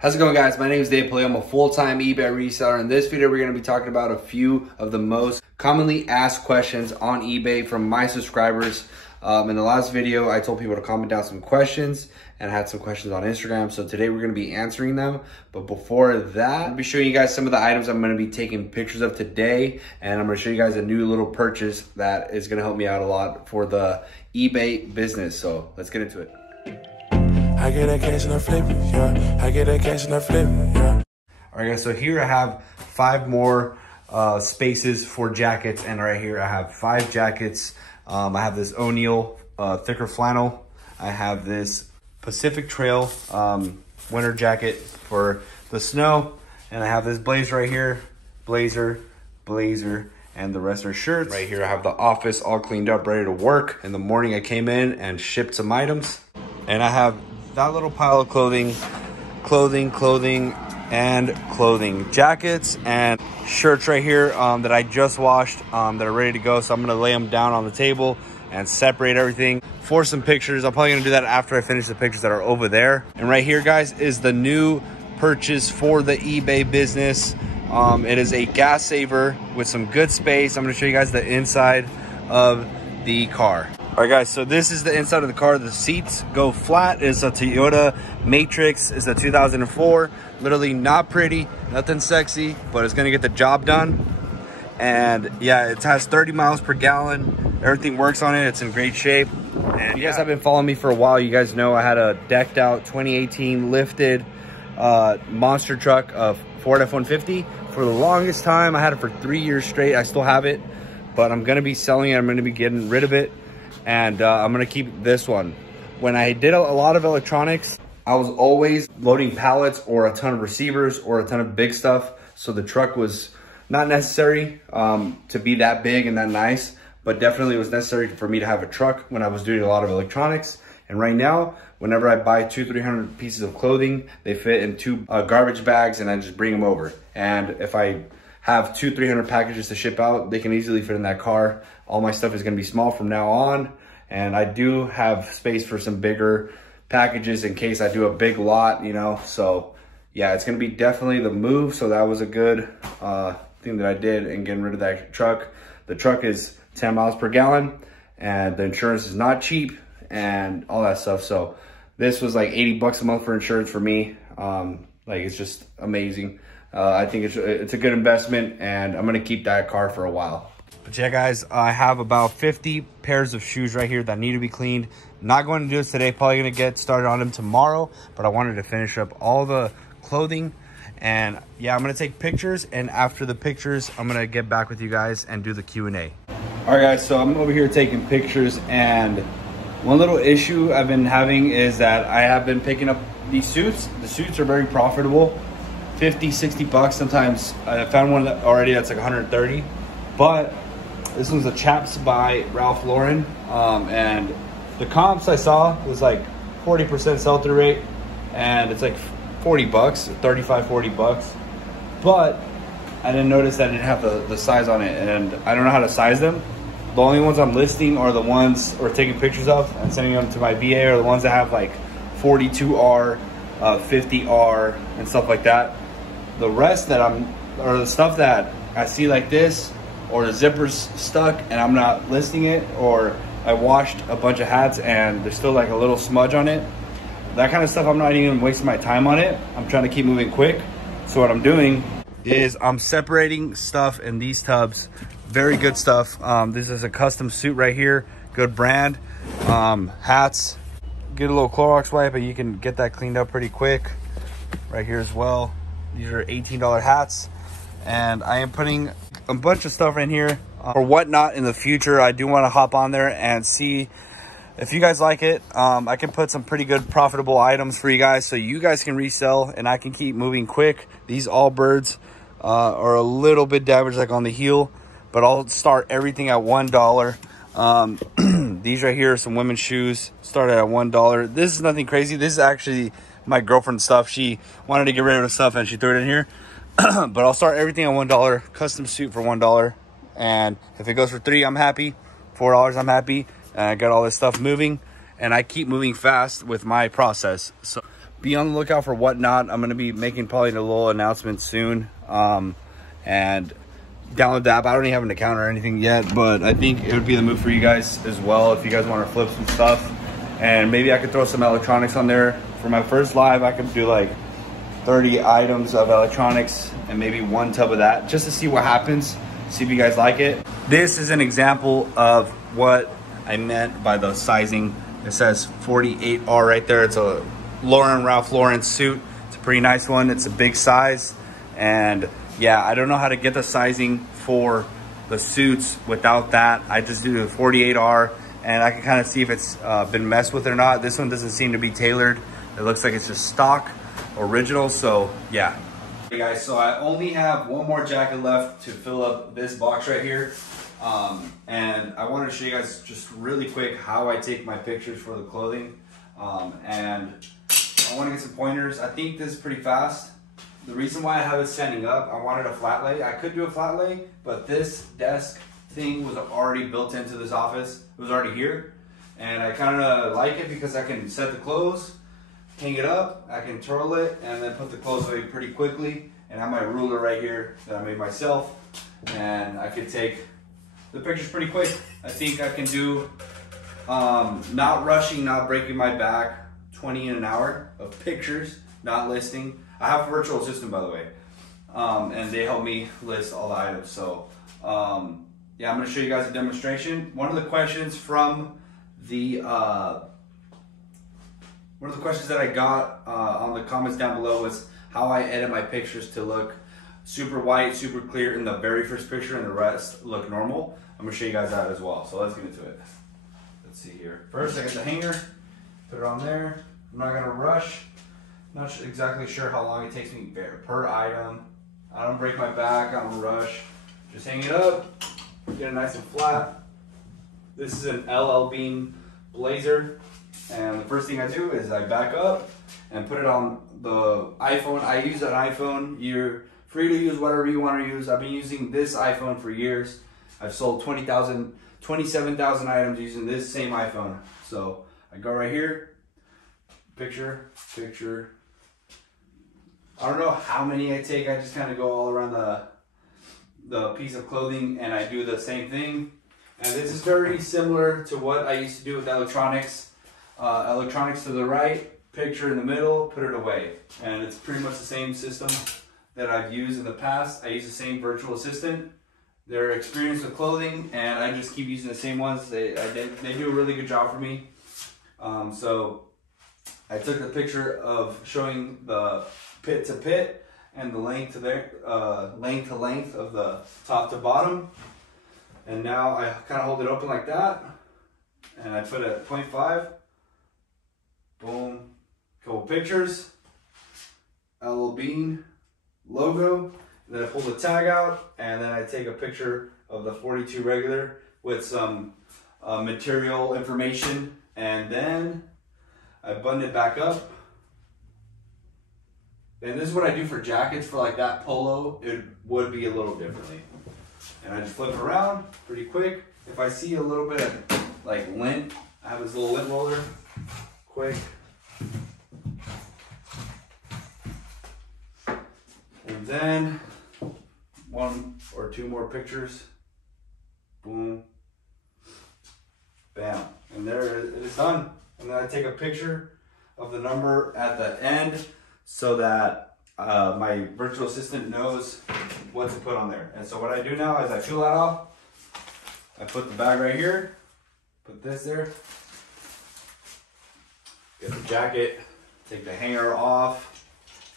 How's it going, guys? My name is Dave Paleo. I'm a full-time eBay reseller. In this video, we're going to be talking about a few of the most commonly asked questions on eBay from my subscribers. In the last video, I told people to comment down some questions, and I had some questions on Instagram. So today we're going to be answering them. But before that, I'll be showing you guys some of the items I'm going to be taking pictures of today. And I'm going to show you guys a new little purchase that is going to help me out a lot for the eBay business. So let's get into it. I get that cash and I flip it, yeah. I get that cash and I flip it, yeah. All right, guys, so here I have 5 more spaces for jackets, and right here I have 5 jackets. I have this O'Neill thicker flannel. I have this Pacific Trail winter jacket for the snow, and I have this blazer right here, blazer, and the rest are shirts. Right here I have the office all cleaned up, ready to work. In the morning I came in and shipped some items, and I have that little pile of clothing, jackets and shirts right here that I just washed, that are ready to go. So I'm gonna lay them down on the table and separate everything for some pictures. I'm probably gonna do that after I finish the pictures that are over there. And right here, guys, is the new purchase for the eBay business. It is a gas saver with some good space. I'm gonna show you guys the inside of the car. All right, guys, so this is the inside of the car. The seats go flat. It's a Toyota Matrix. It's a 2004. Literally not pretty, nothing sexy, but it's gonna get the job done. And yeah, it has 30 miles per gallon. Everything works on it. It's in great shape. And you guys have been following me for a while. You guys know I had a decked out 2018 lifted monster truck of Ford F-150. For the longest time, I had it for 3 years straight. I still have it, but I'm gonna be selling it. I'm gonna be getting rid of it. And I'm gonna keep this one. When I did a lot of electronics, I was always loading pallets or a ton of receivers or a ton of big stuff. So the truck was not necessary to be that big and that nice, but definitely it was necessary for me to have a truck when I was doing a lot of electronics. And right now, whenever I buy 200-300 pieces of clothing, they fit in 2 garbage bags, and I just bring them over. And if I have 200-300 packages to ship out, they can easily fit in that car. All my stuff is gonna be small from now on. And I do have space for some bigger packages in case I do a big lot, you know? So yeah, it's gonna be definitely the move. So that was a good thing that I did in getting rid of that truck. The truck is 10 miles per gallon, and the insurance is not cheap and all that stuff. So this was like 80 bucks a month for insurance for me. Like, it's just amazing. I think it's a good investment, and I'm gonna keep that car for a while. But yeah, guys, I have about 50 pairs of shoes right here that need to be cleaned. Not going to do this today, probably gonna get started on them tomorrow, but I wanted to finish up all the clothing. And yeah, I'm gonna take pictures, and after the pictures, I'm gonna get back with you guys and do the Q&A. All right, guys, so I'm over here taking pictures, and one little issue I've been having is that I have been picking up these suits. The suits are very profitable, 50, 60 bucks sometimes. I found one already that's like 130, but this one's a Chaps by Ralph Lauren, and the comps I saw was like 40% sell-through rate, and it's like 40 bucks, 35, 40 bucks. But I didn't notice that I didn't have the size on it, and I don't know how to size them. The only ones I'm listing are the ones or taking pictures of and sending them to my VA are the ones that have like 42R, 50R, and stuff like that. The rest that or the stuff that I see like this, or the zipper's stuck and I'm not listing it, or I washed a bunch of hats and there's still like a little smudge on it, that kind of stuff, I'm not even wasting my time on it. I'm trying to keep moving quick. So what I'm doing is I'm separating stuff in these tubs. Very good stuff. This is a custom suit right here, good brand. Hats, get a little Clorox wipe and you can get that cleaned up pretty quick. Right here as well. These are $18 hats. And I am putting a bunch of stuff in here or whatnot in the future. I do want to hop on there and see if you guys like it. I can put some pretty good profitable items for you guys so you guys can resell and I can keep moving quick. These Allbirds are a little bit damaged, like on the heel, but I'll start everything at $1. These right here are some women's shoes, started at $1. This is nothing crazy. This is actually my girlfriend's stuff. She wanted to get rid of the stuff and she threw it in here. But I'll start everything at $1. Custom suit for $1. And if it goes for $3, I'm happy. $4, I'm happy. And I got all this stuff moving, and I keep moving fast with my process. So be on the lookout for Whatnot. I'm gonna be making probably a little announcement soon. And download the app. I don't even have an account or anything yet, but I think it would be the move for you guys as well if you guys want to flip some stuff. And maybe I could throw some electronics on there. For my first live, I could do like 30 items of electronics and maybe 1 tub of that, just to see what happens, see if you guys like it. This is an example of what I meant by the sizing. It says 48R right there. It's a Ralph Lauren suit. It's a pretty nice one. It's a big size. And yeah, I don't know how to get the sizing for the suits without that. I just do the 48R and I can kind of see if it's been messed with or not. This one doesn't seem to be tailored. It looks like it's just stock, original, so yeah. Hey guys, so I only have one more jacket left to fill up this box right here. And I wanted to show you guys just really quick how I take my pictures for the clothing. And I want to get some pointers. I think this is pretty fast. The reason why I have it standing up, I wanted a flat lay. I could do a flat lay, but this desk thing was already built into this office. It was already here. And I kind of like it because I can set the clothes, hang it up, I can twirl it, and then put the clothes away pretty quickly. And I have my ruler right here that I made myself. And I could take the pictures pretty quick. I think I can do, not rushing, not breaking my back, 20 in an hour of pictures, not listing. I have a virtual assistant, by the way, and they help me list all the items. So yeah, I'm gonna show you guys a demonstration. One of the questions from the, one of the questions that I got on the comments down below was how I edit my pictures to look super white, super clear in the very first picture and the rest look normal. I'm gonna show you guys that as well. So let's get into it. Let's see here. First, I get the hanger, put it on there. I'm not gonna rush. Not exactly sure how long it takes me per item. I don't break my back, I don't rush. Just hang it up, get it nice and flat. This is an LL Bean blazer. And the first thing I do is I back up and put it on the iPhone. I use an iPhone. You're free to use whatever you want to use. I've been using this iPhone for years. I've sold 27,000 items using this same iPhone. So I go right here, picture. I don't know how many I take. I just kind of go all around the piece of clothing and I do the same thing. And this is very similar to what I used to do with electronics. Electronics to the right, picture in the middle, put it away. And it's pretty much the same system that I've used in the past. I use the same virtual assistant. They're experienced with clothing and I just keep using the same ones. They do a really good job for me. So I took the picture of showing the pit to pit and the length to length of the top to bottom. And now I kind of hold it open like that. And I put it at 0.5. Boom. Couple pictures. LL Bean logo. And then I pull the tag out. And then I take a picture of the 42 regular with some material information. And then I button it back up. And this is what I do for jackets. For like that polo, it would be a little differently. And I just flip it around pretty quick. If I see a little bit of like lint, I have this little lint roller. Quick. And then 1 or 2 more pictures. Boom. Bam. And there it is done. And then I take a picture of the number at the end so that my virtual assistant knows what to put on there. And so what I do now is I peel that off. I put the bag right here. Put this there. Get the jacket. Take the hanger off.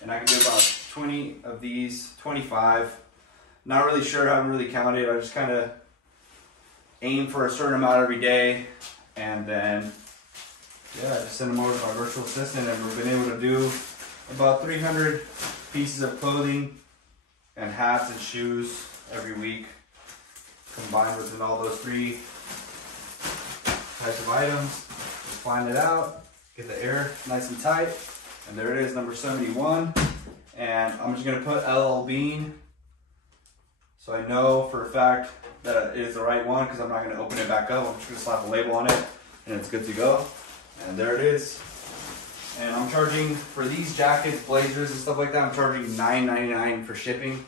And I can do about 20 of these, 25. Not really sure, haven't really counted. I just kind of aim for a certain amount every day. And then, yeah, just send them over to my virtual assistant. And we've been able to do about 300 pieces of clothing and hats and shoes every week, combined within all those 3 types of items. Just find it out, get the air nice and tight, and there it is, number 71. And I'm just gonna put LL Bean so I know for a fact that it is the right one, because I'm not gonna open it back up. I'm just gonna slap a label on it and it's good to go. And there it is. And I'm charging for these jackets, blazers, and stuff like that. I'm charging $9.99 for shipping.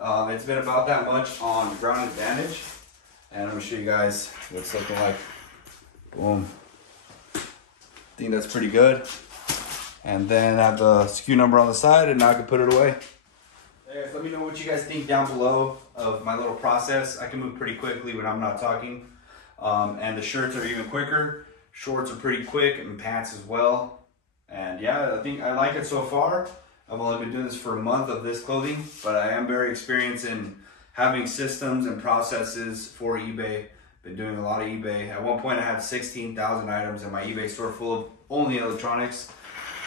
It's been about that much on Ground Advantage. And I'm gonna show you guys what it's looking like. Boom. I think that's pretty good. And then I have the SKU number on the side, and now I can put it away. Hey guys, let me know what you guys think down below of my little process. I can move pretty quickly when I'm not talking. And the shirts are even quicker. Shorts are pretty quick, and pants as well. And yeah, I think I like it so far. I've only been doing this for a month of this clothing, but I am very experienced in having systems and processes for eBay. Been doing a lot of eBay. At one point I had 16,000 items in my eBay store full of only electronics.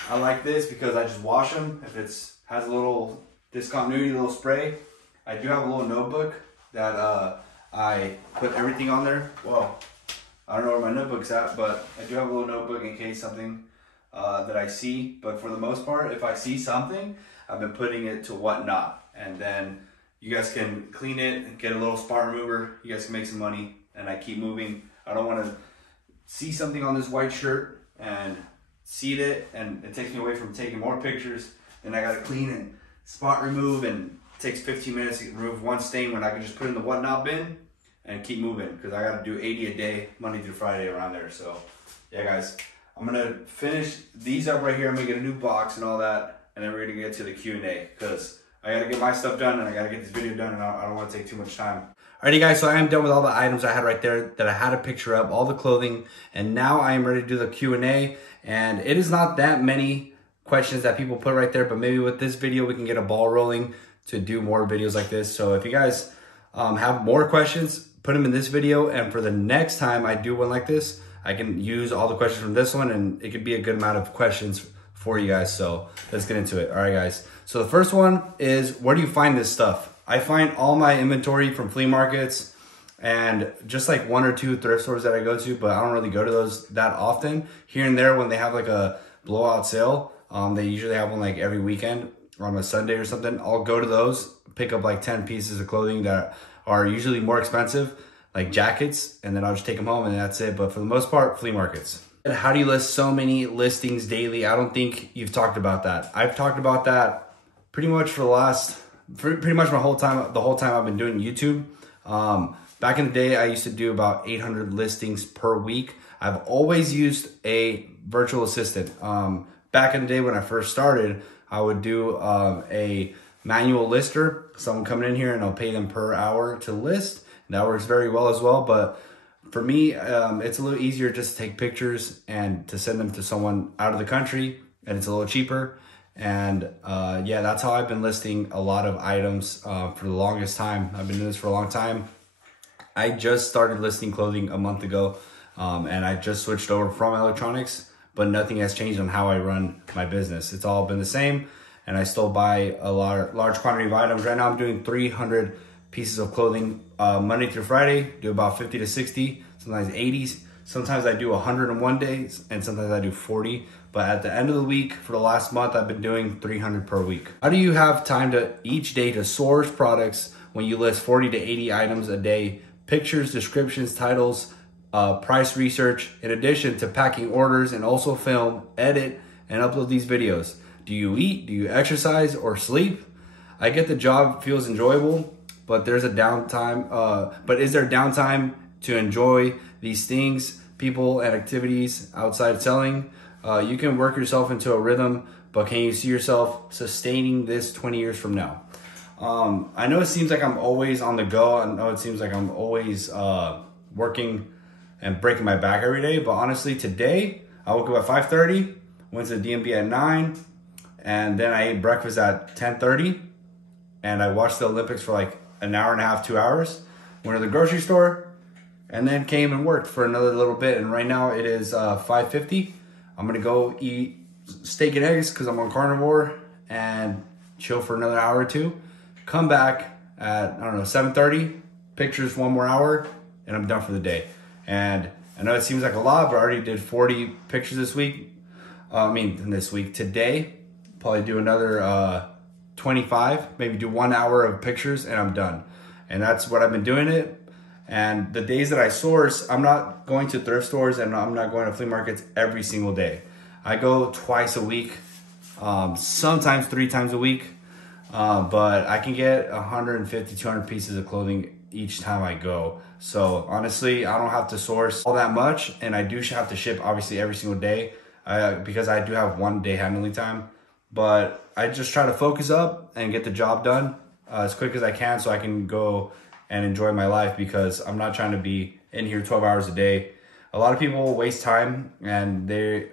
I like this because I just wash them. If it has a little discontinuity, a little spray. I do have a little notebook that I put everything on there. Whoa, I don't know where my notebook's at, but I do have a little notebook in case something that I see. But for the most part, if I see something, I've been putting it to whatnot. And then you guys can clean it and get a little spot remover. You guys can make some money, and I keep moving. I don't want to see something on this white shirt and seed it, and it takes me away from taking more pictures. Then I gotta clean and spot remove, and it takes 15 minutes to remove one stain when I can just put it in the whatnot bin and keep moving, because I gotta do 80 a day, Monday through Friday around there. So yeah guys, I'm gonna finish these up right here. I'm gonna get a new box and all that, and then we're gonna get to the Q&A, because I gotta get my stuff done and I gotta get this video done, and I don't wanna take too much time. Alrighty guys, so I am done with all the items I had right there that I had to picture up, all the clothing, and now I am ready to do the Q&A. And it is not that many questions that people put right there, but maybe with this video we can get a ball rolling to do more videos like this. So if you guys have more questions, put them in this video, and for the next time I do one like this, I can use all the questions from this one, and it could be a good amount of questions for you guys. So let's get into it. All right guys, so the first one is, where do you find this stuff? I find all my inventory from flea markets and just like one or two thrift stores that I go to, but I don't really go to those that often. Here and there when they have like a blowout sale, they usually have one like every weekend or on a Sunday or something. I'll go to those, pick up like 10 pieces of clothing that are usually more expensive, like jackets, and then I'll just take them home and that's it. But for the most part, flea markets. And how do you list so many listings daily? I don't think you've talked about that. I've talked about that pretty much for the last, pretty much the whole time I've been doing YouTube. Back in the day, I used to do about 800 listings per week. I've always used a virtual assistant. Back in the day when I first started, I would do a manual lister, someone coming in here and I'll pay them per hour to list. That works very well as well. But for me, it's a little easier just to take pictures and to send them to someone out of the country, and it's a little cheaper. And yeah, that's how I've been listing a lot of items for the longest time. I've been doing this for a long time. I just started listing clothing a month ago, and I just switched over from electronics, but nothing has changed on how I run my business. It's all been the same, and I still buy a large quantity of items. Right now I'm doing 300 pieces of clothing Monday through Friday, do about 50 to 60, sometimes 80s. Sometimes I do 101 days, and sometimes I do 40. But at the end of the week, for the last month, I've been doing 300 per week. How do you have time to each day to source products when you list 40 to 80 items a day? Pictures, descriptions, titles, price research, in addition to packing orders, and also film, edit, and upload these videos. Do you eat? Do you exercise or sleep? I get the job feels enjoyable, but there's a downtime. But is there downtime to enjoy these things, people, and activities outside selling? You can work yourself into a rhythm, but can you see yourself sustaining this 20 years from now? I know it seems like I'm always on the go. I know it seems like I'm always working and breaking my back every day. But honestly, today I woke up at 5:30, went to the DMV at 9, and then I ate breakfast at 10:30, and I watched the Olympics for like an hour and a half, 2 hours. Went to the grocery store, and then came and worked for another little bit. And right now it is 5:50. I'm gonna go eat steak and eggs because I'm on carnivore, and chill for another hour or two. Come back at, I don't know, 7:30, pictures 1 more hour, and I'm done for the day. And I know it seems like a lot, but I already did 40 pictures this week. This week. Today, probably do another 25, maybe do 1 hour of pictures, and I'm done. And that's what I've been doing it. And the days that I source, I'm not going to thrift stores and I'm not going to flea markets every single day. I go twice a week, sometimes 3 times a week, but I can get 150, 200 pieces of clothing each time I go. So honestly, I don't have to source all that much, and I do have to ship obviously every single day because I do have 1 day handling time. But I just try to focus up and get the job done as quick as I can so I can go and enjoy my life, because I'm not trying to be in here 12 hours a day. A lot of people waste time and they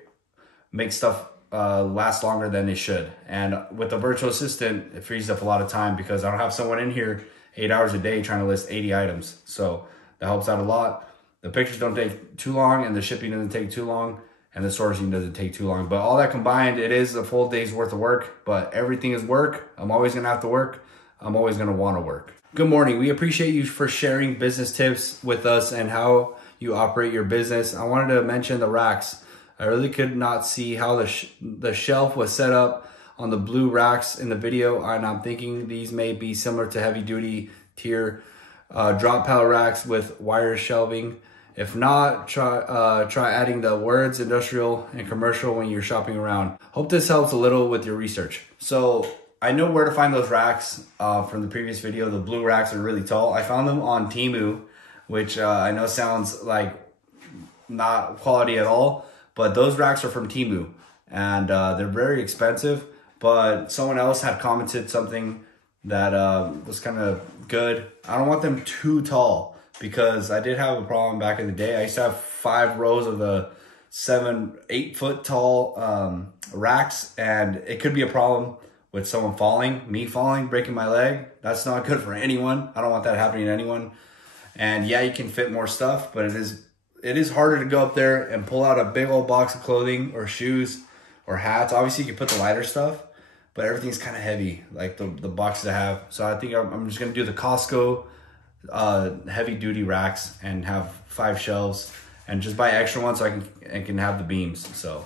make stuff last longer than they should. And with a virtual assistant, it frees up a lot of time because I don't have someone in here 8 hours a day trying to list 80 items. So that helps out a lot. The pictures don't take too long, and the shipping doesn't take too long, and the sourcing doesn't take too long. But all that combined, it is a full day's worth of work, but everything is work. I'm always gonna have to work. I'm always gonna wanna work. Good morning. We appreciate you for sharing business tips with us and how you operate your business. I wanted to mention the racks. I really could not see how the shelf was set up on the blue racks in the video, and I'm thinking these may be similar to heavy duty tier drop pallet racks with wire shelving. If not, try adding the words industrial and commercial when you're shopping around. Hope this helps a little with your research. So I know where to find those racks from the previous video. The blue racks are really tall. I found them on Temu, which I know sounds like not quality at all, but those racks are from Temu, and they're very expensive. But someone else had commented something that was kind of good. I don't want them too tall, because I did have a problem back in the day. I used to have 5 rows of the 7, 8 foot tall racks, and it could be a problem with someone falling, me falling, breaking my leg. That's not good for anyone. I don't want that happening to anyone. And yeah, you can fit more stuff, but it is harder to go up there and pull out a big old box of clothing or shoes or hats. Obviously you can put the lighter stuff, but everything's kind of heavy, like the boxes I have. So I think I'm just gonna do the Costco heavy duty racks and have 5 shelves, and just buy extra ones so I can have the beams. So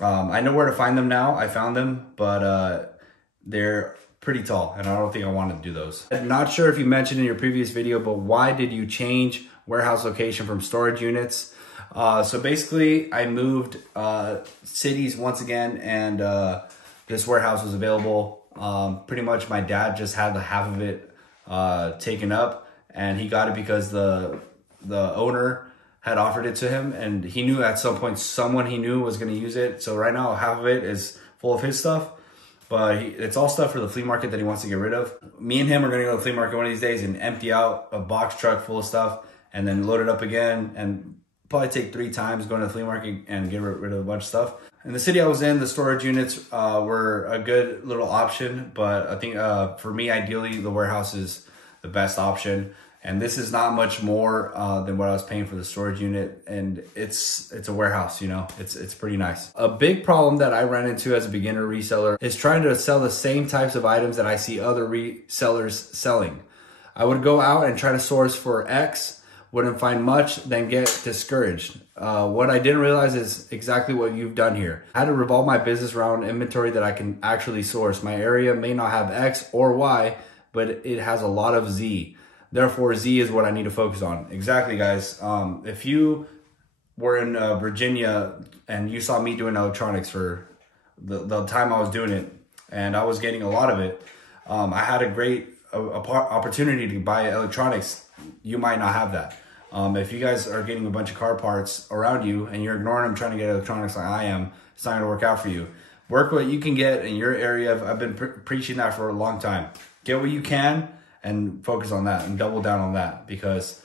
I know where to find them now. I found them, but they're pretty tall, and I don't think I want to do those. I'm not sure if you mentioned in your previous video, but why did you change warehouse location from storage units? So basically I moved cities once again, and this warehouse was available. Pretty much my dad just had the half of it taken up, and he got it because the owner had offered it to him, and he knew at some point someone he knew was going to use it. So right now half of it is full of his stuff, but it's all stuff for the flea market that he wants to get rid of. Me and him are going to go to the flea market one of these days and empty out a box truck full of stuff and then load it up again, and probably take 3 times going to the flea market and get rid of a bunch of stuff. In the city I was in, the storage units were a good little option, but I think for me, ideally, the warehouse is the best option. And this is not much more than what I was paying for the storage unit, and it's a warehouse, you know, it's pretty nice. A big problem that I ran into as a beginner reseller is trying to sell the same types of items that I see other resellers selling. I would go out and try to source for X, wouldn't find much, then get discouraged. What I didn't realize is exactly what you've done here. I had to revolve my business around inventory that I can actually source. My area may not have X or Y, but it has a lot of Z. Therefore, Z is what I need to focus on. Exactly, guys. If you were in Virginia and you saw me doing electronics for the time I was doing it, and I was getting a lot of it, I had a great opportunity to buy electronics. You might not have that. If you guys are getting a bunch of car parts around you and you're ignoring them, trying to get electronics like I am, it's not going to work out for you. Work what you can get in your area. I've been preaching that for a long time. Get what you can and focus on that and double down on that, because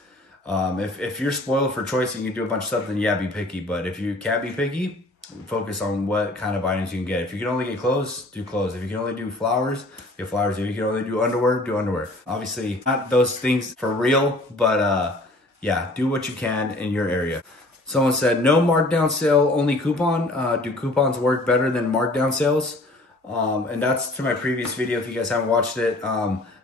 if you're spoiled for choice and you can do a bunch of stuff, then yeah, be picky. But if you can't be picky, focus on what kind of items you can get. If you can only get clothes, do clothes. If you can only do flowers, get flowers. If you can only do underwear, do underwear. Obviously not those things for real, but yeah, do what you can in your area. Someone said, no markdown sale, only coupon. Do coupons work better than markdown sales? And that's to my previous video if you guys haven't watched it.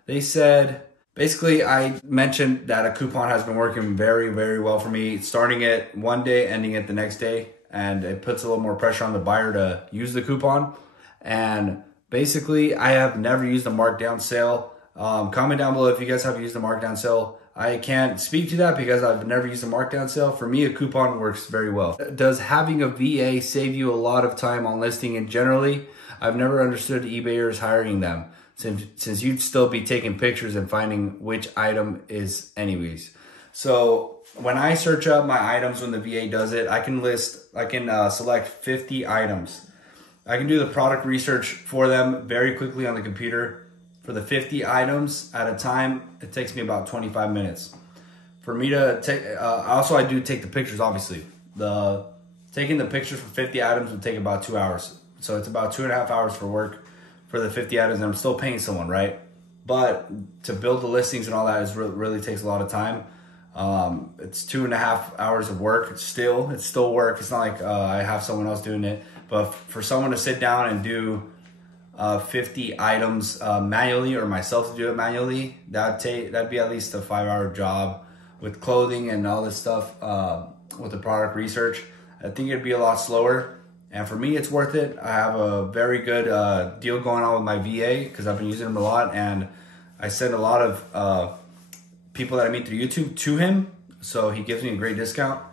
They said, basically I mentioned that a coupon has been working very, very well for me, starting it one day, ending it the next day. And it puts a little more pressure on the buyer to use the coupon. And basically I have never used a markdown sale Comment down below if you guys have used a markdown sale. I can't speak to that because I've never used a markdown sale. For me, a coupon works very well. Does having a VA save you a lot of time on listing? And generally, I've never understood eBayers hiring them, since you'd still be taking pictures and finding which item is anyways. So when I search up my items when the VA does it, I can select 50 items. I can do the product research for them very quickly on the computer. For the 50 items at a time, it takes me about 25 minutes. For me to take, I do take the pictures, obviously. Taking the pictures for 50 items would take about 2 hours. So it's about 2.5 hours for work for the 50 items, and I'm still paying someone, right? But to build the listings and all that really takes a lot of time. It's 2.5 hours of work. It's still work. It's not like I have someone else doing it. But for someone to sit down and do 50 items manually, or myself to do it manually, that'd be at least a 5-hour job with clothing and all this stuff, with the product research. I think it'd be a lot slower, and for me it's worth it. I have a very good deal going on with my VA because I've been using him a lot, and I send a lot of people that I meet through YouTube to him, so he gives me a great discount.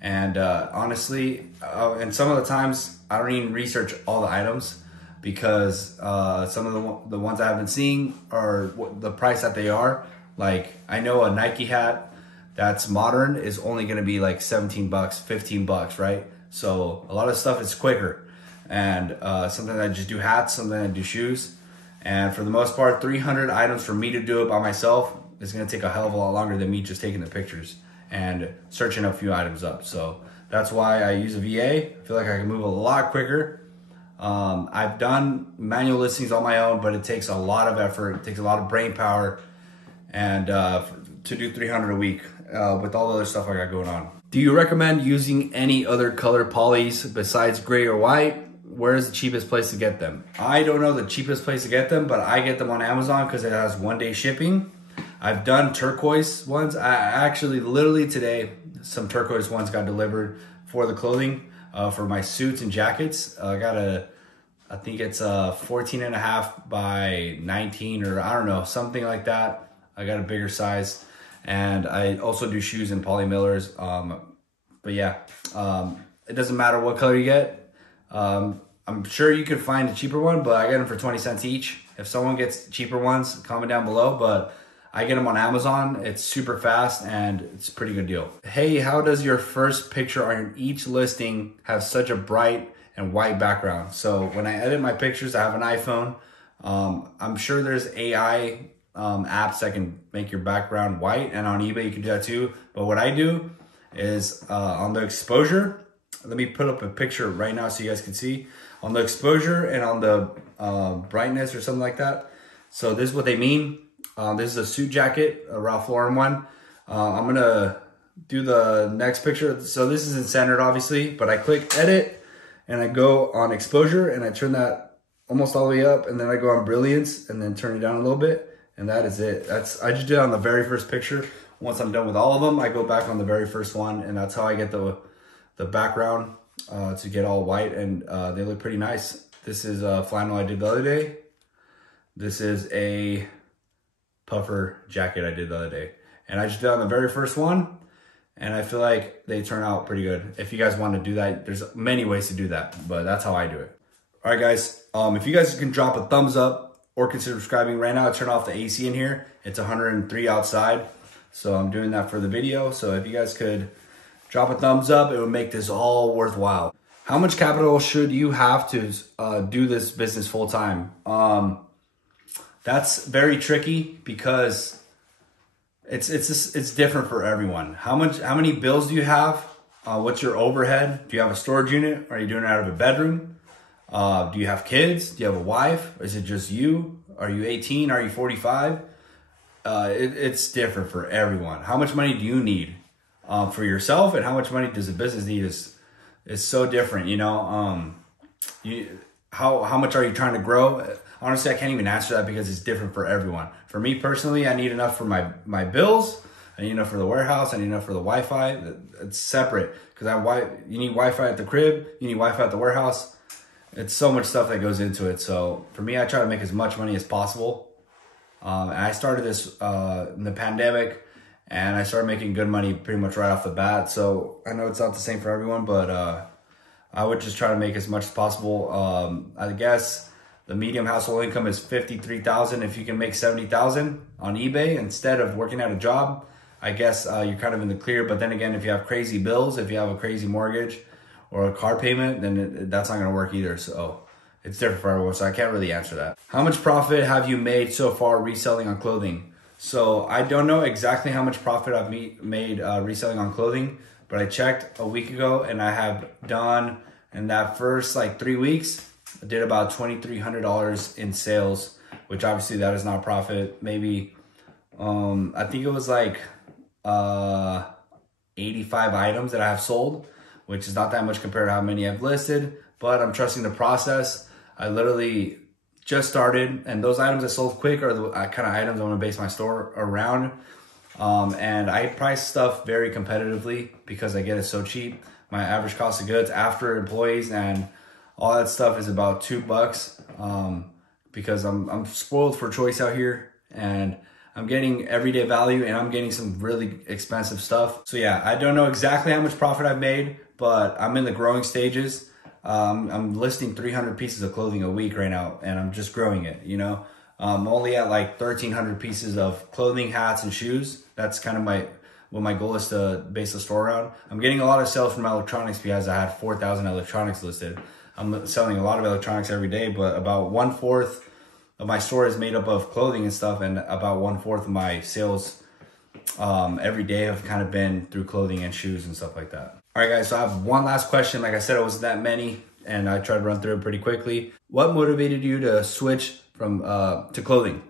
And honestly, and some of the times I don't even research all the items, because some of the ones I have been seeing are the price that they are. Like, I know a Nike hat that's modern is only gonna be like 17 bucks, 15 bucks, right? So a lot of stuff is quicker. And sometimes I just do hats, sometimes I do shoes. And for the most part, 300 items for me to do it by myself is gonna take a hell of a lot longer than me just taking the pictures and searching a few items up. So that's why I use a VA. I feel like I can move a lot quicker. I've done manual listings on my own, but it takes a lot of effort. It takes a lot of brain power, and to do 300 a week with all the other stuff I got going on. Do you recommend using any other color polys besides gray or white? Where is the cheapest place to get them? I don't know the cheapest place to get them, but I get them on Amazon because it has 1-day shipping. I've done turquoise ones. I actually, literally today, some turquoise ones got delivered for the clothing. For my suits and jackets. I think it's 14.5 by 19, or I don't know, something like that. I got a bigger size. And I also do shoes in poly millers. But yeah, it doesn't matter what color you get. I'm sure you could find a cheaper one, but I get them for 20 cents each. If someone gets cheaper ones, comment down below, but I get them on Amazon. It's super fast and it's a pretty good deal. Hey, how does your first picture on each listing have such a bright and white background? So when I edit my pictures, I have an iPhone. I'm sure there's AI apps that can make your background white, and on eBay you can do that too. But what I do is on the exposure, let me put up a picture right now so you guys can see. On the exposure and on the brightness or something like that. So this is what they mean. This is a suit jacket, a Ralph Lauren one. I'm gonna do the next picture. So this isn't centered obviously, but I click edit and I go on exposure and I turn that almost all the way up, and then I go on brilliance and then turn it down a little bit, and that is it. I just did it on the very first picture. Once I'm done with all of them, I go back on the very first one, and that's how I get the background to get all white, and they look pretty nice. This is a flannel I did the other day. This is a puffer jacket I did the other day, and I just did it on the very first one, and I feel like they turn out pretty good. If you guys want to do that, there's many ways to do that, but that's how I do it. All right, guys, if you guys can drop a thumbs up or consider subscribing right now, turn off the AC in here. It's 103 outside, so I'm doing that for the video. So if you guys could drop a thumbs up, it would make this all worthwhile. How much capital should you have to do this business full time? That's very tricky because it's different for everyone. How many bills do you have? What's your overhead? Do you have a storage unit? Are you doing it out of a bedroom? Do you have kids? Do you have a wife? Is it just you? Are you 18? Are you 45? It's different for everyone. How much money do you need for yourself, and how much money does a business need is so different. You know, how much are you trying to grow? Honestly, I can't even answer that because it's different for everyone. For me personally, I need enough for my bills. I need enough for the warehouse. I need enough for the Wi-Fi. It's separate because you need Wi-Fi at the crib. You need Wi-Fi at the warehouse. It's so much stuff that goes into it. So for me, I try to make as much money as possible. And I started this in the pandemic, and I started making good money pretty much right off the bat. So I know it's not the same for everyone, but I would just try to make as much as possible. I guess the medium household income is $53,000. If you can make $70,000 on eBay instead of working at a job, I guess you're kind of in the clear. But then again, if you have crazy bills, if you have a crazy mortgage or a car payment, then that's not going to work either. So it's different for everyone. So I can't really answer that. How much profit have you made so far reselling on clothing? So I don't know exactly how much profit I've made reselling on clothing, but I checked a week ago, and I have done in that first like 3 weeks, I did about $2,300 in sales, which obviously that is not profit. Maybe I think it was like 85 items that I have sold, which is not that much compared to how many I've listed, but I'm trusting the process. I literally just started, and those items I sold quick are the kind of items I want to base my store around. And I price stuff very competitively because I get it so cheap. My average cost of goods after employees and all that stuff is about $2, because I'm spoiled for choice out here, and I'm getting everyday value, and I'm getting some really expensive stuff. So yeah, I don't know exactly how much profit I've made, but I'm in the growing stages. I'm listing 300 pieces of clothing a week right now, and I'm just growing it, you know. I'm only at like 1,300 pieces of clothing, hats, and shoes. That's kind of what my goal is to base the store around. I'm getting a lot of sales from electronics because I had 4,000 electronics listed. I'm selling a lot of electronics every day, but about 1/4 of my store is made up of clothing and stuff, and about 1/4 of my sales every day have kind of been through clothing and shoes and stuff like that. All right, guys, so I have one last question. Like I said, it wasn't that many, and I tried to run through it pretty quickly. What motivated you to switch from to clothing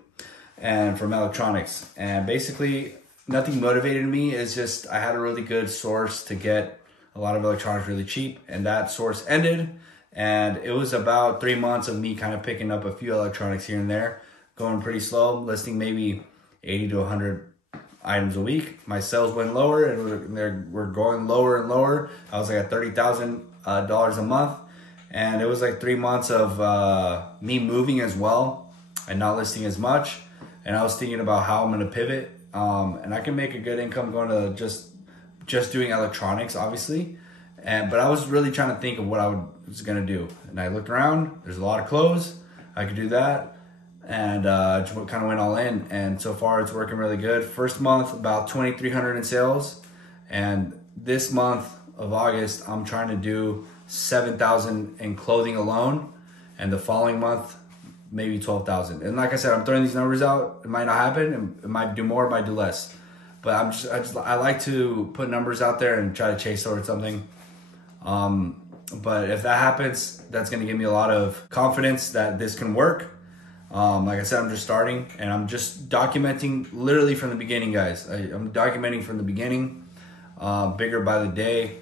and from electronics? And basically, nothing motivated me. It's just I had a really good source to get a lot of electronics really cheap, and that source ended. And it was about 3 months of me kind of picking up a few electronics here and there, going pretty slow, listing maybe 80 to 100 items a week. My sales went lower, and we're going lower and lower. I was like at $30,000 a month, and it was like 3 months of me moving as well and not listing as much. And I was thinking about how I'm going to pivot, and I can make a good income going to just doing electronics, obviously. But I was really trying to think of what I was gonna do, and I looked around. There's a lot of clothes. I could do that, and just kind of went all in. And so far, it's working really good. First month, about 2,300 in sales, and this month of August, I'm trying to do 7,000 in clothing alone, and the following month, maybe 12,000. And like I said, I'm throwing these numbers out. It might not happen. It might do more. It might do less. But I like to put numbers out there and try to chase towards something. But if that happens, that's going to give me a lot of confidence that this can work. Like I said, I'm just starting, and I'm just documenting literally from the beginning, guys. I'm documenting from the beginning, bigger by the day,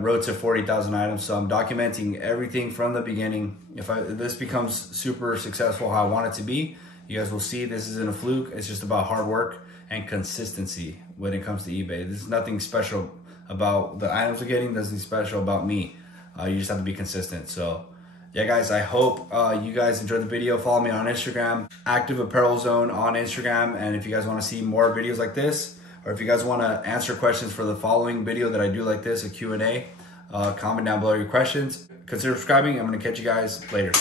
road to 40,000 items. So I'm documenting everything from the beginning. If this becomes super successful how I want it to be, you guys will see this isn't a fluke. It's just about hard work and consistency when it comes to eBay. There's nothing special about the items we're getting. There's nothing special about me. You just have to be consistent. So yeah, guys, I hope you guys enjoyed the video. Follow me on Instagram, Active Apparel Zone on Instagram. And if you guys want to see more videos like this, or if you guys want to answer questions for the following video that I do like this, a Q&A, comment down below your questions. Consider subscribing. I'm going to catch you guys later.